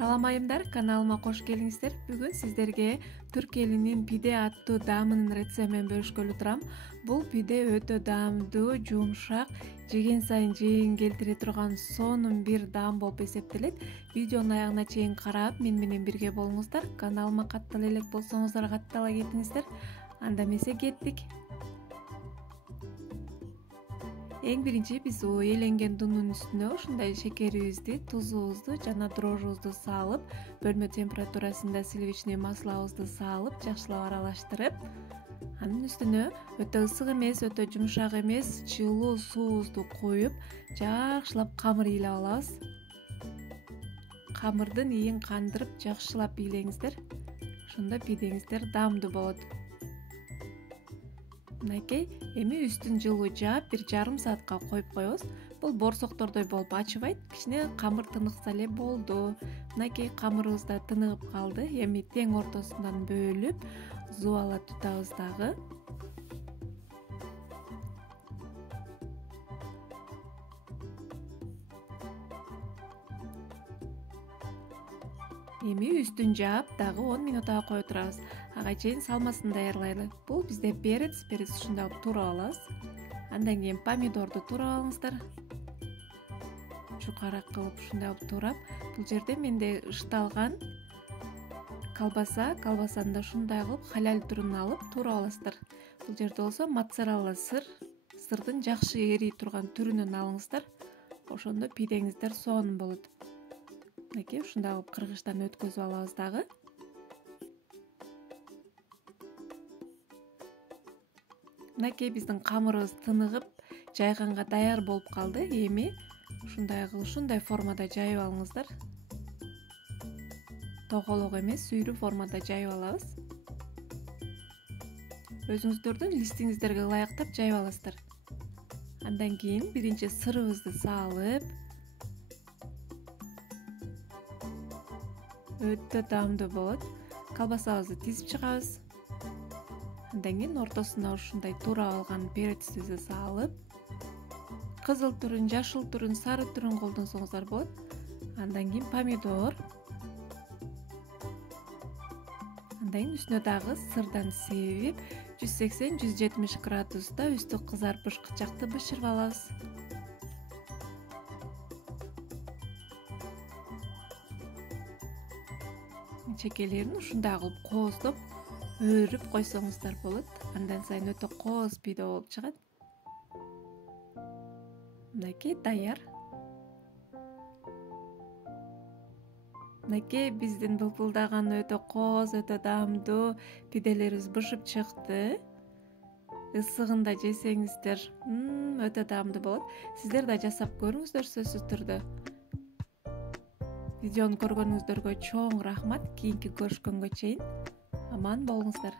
Салам айымдар, каналыма кош келиңиздер. Бүгүн сиздерге түрк элинин пиде аттуу даамынын рецепти менен бөлүшкөлү турам. Бул пиде өтө даамдуу, жумшак, жеген сайын жегиң келтире турган сонун бир даам болуп эсептелет. Видеонун аягына чейин карап, мен менен бирге болуңуздар. Каналыма каттала элек болсоңуздар, каттала кетиңиздер. Анда эмесе кеттик. Эң биринчи биз эленген дунун үстүнө ушундай шекерибизди, тузубузду жана дрожжубузду салып, бөлмө температурасында сливочный маслобузду салып, жакшылап аралаштырып, анын үстүнө өтө ысык эмес, өтө жумшак эмес, жылуу суубузду коюп, жакшылап камыр ыйлап алабыз. Камырдын ийин кандырып, жакшылап ыйлаңыздар. Ошондо пидеңиздер даамдуу болот. Мынакей, эми үстүн жылуу жаап, бир жарым саатка коюп коебуз. Бул борсоктордой болуп ачыбайт, кичине камыр тыныкса эле болду. Мынакей камырыбыз да тыныгып калды. Эми тең ортосунан бөлүп, зубала тутабыз дагы. Эми үстүн жаап, дагы 10 минутка коюп турабыз. Ага чейин салмасын даярлайлы. Бул бизде перец ушундай болуп туурап алабыз. Андан кийин помидорду туурап алыңыздар. Жукарак кылып ушундай болуп туурап, бул жерде менде ышталган колбасаны да ушундай кылып халал түрүн алып туурап аласыздар. Бул жерде болсо моцарелла сырдын жакшы эрий турган түрүнөн алыңыздар. Ошондо пидеңиздер сонун болот. Мынакей ушундай кылып кыргычтан өткөзүп алабыз дагы. Мынакей биздин камырыбыз тыныгып, жайганга даяр болуп калды. Эми ушундай формада жайып алыңыздар. Тоголок эмес, сүйрүү формада жайып алабыз. Өзүңүздөрдүн листиңиздерге ылайыктап жайып аласыздар. Андан кийин биринчи сырыбызды салып, өтө даамдуу болот. Колбасабызды тизип чыгабыз. Андан кийин ортосуна ушундай туурап алган перецибизди салып, кызыл түрүн, жашыл түрүн, сары түрүн колдонсоңуздар болот. Андан кийин помидор. Андан кийин үстүнө дагы сырдан себип, 180-170 градуста үстү кызарып бышкычакты бышырып алабыз. Чекелерин ушундай кылып кооздоп, өрүп койсоңуздар болот. Андан сайын өтө кооз пиде болуп чыгат. Мынакей даяр. Мынакей биздин былпылдаган өтө кооз, өтө даамдуу пиделерибиз бышып чыкты. Ысыгында жесеңиздер, өтө даамдуу болот. Сиздер да жасап көрүңүздөр сөзсүз түрдө. Видеону көргөнүңүздөргө чоң рахмат. Кийинки көрүшкөнгө чейин аман болуңуздар.